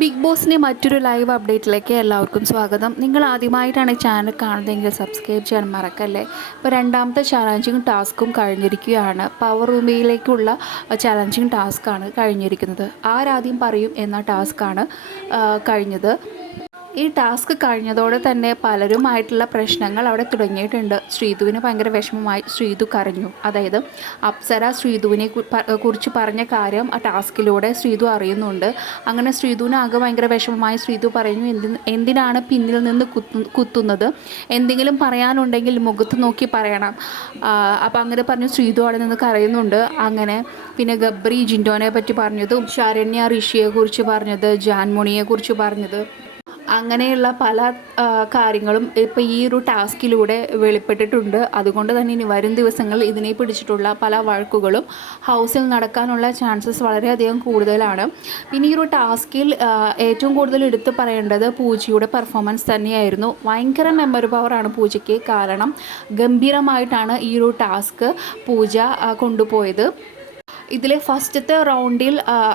Big ബോസിൻ്റെ മറ്റൊരു live അപ്ഡേറ്റിലേക്ക് എല്ലാവർക്കും സ്വാഗതം. നിങ്ങൾ ആദ്യമായിട്ടാണ് ഈ ചാനൽ കാണുന്നതെങ്കിൽ സബ്സ്ക്രൈബ് ചെയ്യാൻ മറക്കല്ലേ. ഇപ്പോൾ രണ്ടാമത്തെ ചാലഞ്ചിങ് ടാസ്കും കഴിഞ്ഞിരിക്കുകയാണ്. Power റൂമിലേക്കുള്ള challenging ടാസ്ക്കാണ് കഴിഞ്ഞിരിക്കുന്നത്. ആരാദ്യം പറയും എന്ന ടാസ്ക്കാണ് കഴിഞ്ഞത്. ഈ ടാസ്ക് കഴിഞ്ഞതോടെ തന്നെ പലരുമായിട്ടുള്ള പ്രശ്നങ്ങൾ അവിടെ തുടങ്ങിയിട്ടുണ്ട്. ശ്രീധുവിന് ഭയങ്കര വിഷമമായി. ശ്രീധു കരഞ്ഞു. അതായത് അപ്സര ശ്രീധുവിനെ കുറിച്ച് പറഞ്ഞ കാര്യം ആ ടാസ്കിലൂടെ ശ്രീധു അറിയുന്നുണ്ട്. അങ്ങനെ ശ്രീധുവിന് ആകെ ഭയങ്കര വിഷമമായി. ശ്രീധു പറഞ്ഞു, എന്തിനാണ് പിന്നിൽ നിന്ന് കുത്തുന്നത്, എന്തെങ്കിലും പറയാനുണ്ടെങ്കിൽ മുഖത്ത് നോക്കി പറയണം. അപ്പം അങ്ങനെ പറഞ്ഞു. ശ്രീധു അവിടെ നിന്ന് കരയുന്നുണ്ട്. അങ്ങനെ പിന്നെ ഗബ്രി ജിൻഡോനെ പറ്റി പറഞ്ഞതും, ശരണ്യ ഋഷിയെക്കുറിച്ച് പറഞ്ഞത്, ജാൻമോണിയെക്കുറിച്ച് പറഞ്ഞത്, അങ്ങനെയുള്ള പല കാര്യങ്ങളും ഇപ്പോൾ ഈ ഒരു ടാസ്കിലൂടെ വെളിപ്പെട്ടിട്ടുണ്ട്. അതുകൊണ്ട് തന്നെ ഇനി വരും ദിവസങ്ങളിൽ ഇതിനെ പിടിച്ചിട്ടുള്ള പല വഴക്കുകളും ഹൗസിൽ നടക്കാനുള്ള ചാൻസസ് വളരെയധികം കൂടുതലാണ്. പിന്നെ ഈ ഒരു ടാസ്കിൽ ഏറ്റവും കൂടുതൽ എടുത്തു പറയേണ്ടത് പൂജയുടെ പെർഫോമൻസ് തന്നെയായിരുന്നു. ഭയങ്കര മെമ്മറി പവറാണ് പൂജയ്ക്ക്. കാരണം ഗംഭീരമായിട്ടാണ് ഈ ഒരു ടാസ്ക് പൂജ കൊണ്ടുപോയത്. ഇതിലെ ഫസ്റ്റത്തെ റൗണ്ടിൽ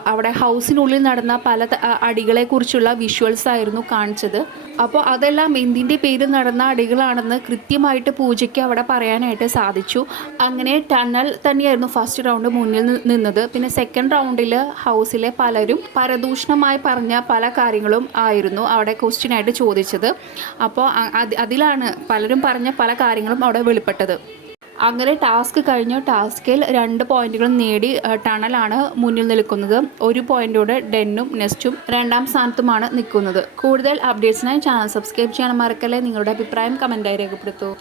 അവിടെ ഹൗസിനുള്ളിൽ നടന്ന പല അടികളെക്കുറിച്ചുള്ള വിഷ്വൽസ് ആയിരുന്നു കാണിച്ചത്. അപ്പോൾ അതെല്ലാം എന്തിൻ്റെ പേരിൽ നടന്ന അടികളാണെന്ന് കൃത്യമായിട്ട് പൂജയ്ക്ക് അവിടെ പറയാനായിട്ട് സാധിച്ചു. അങ്ങനെ ടണൽ തന്നെയായിരുന്നു ഫസ്റ്റ് റൗണ്ട് മുന്നിൽ നിന്നത്. പിന്നെ സെക്കൻഡ് റൗണ്ടിൽ ഹൗസിലെ പലരും പരദൂഷണമായി പറഞ്ഞ പല കാര്യങ്ങളും ആയിരുന്നു അവിടെ ക്വസ്റ്റ്യനായിട്ട് ചോദിച്ചത്. അപ്പോൾ അതിലാണ് പലരും പറഞ്ഞ പല കാര്യങ്ങളും അവിടെ വെളിപ്പെട്ടത്. അങ്ങനെ ടാസ്ക് കഴിഞ്ഞു. ടാസ്കിൽ 2 പോയിന്റുകളും നേടി ടണലാണ് മുന്നിൽ നിൽക്കുന്നത്. 1 പോയിന്റോടെ ഡെന്നും നെസ്റ്റും 2ാം സ്ഥാനത്തുമാണ് നിൽക്കുന്നത്. കൂടുതൽ അപ്ഡേറ്റ്സിനായി ചാനൽ സബ്സ്ക്രൈബ് ചെയ്യാൻ മറക്കല്ലേ. നിങ്ങളുടെ അഭിപ്രായം കമൻറ്റായി രേഖപ്പെടുത്തൂ.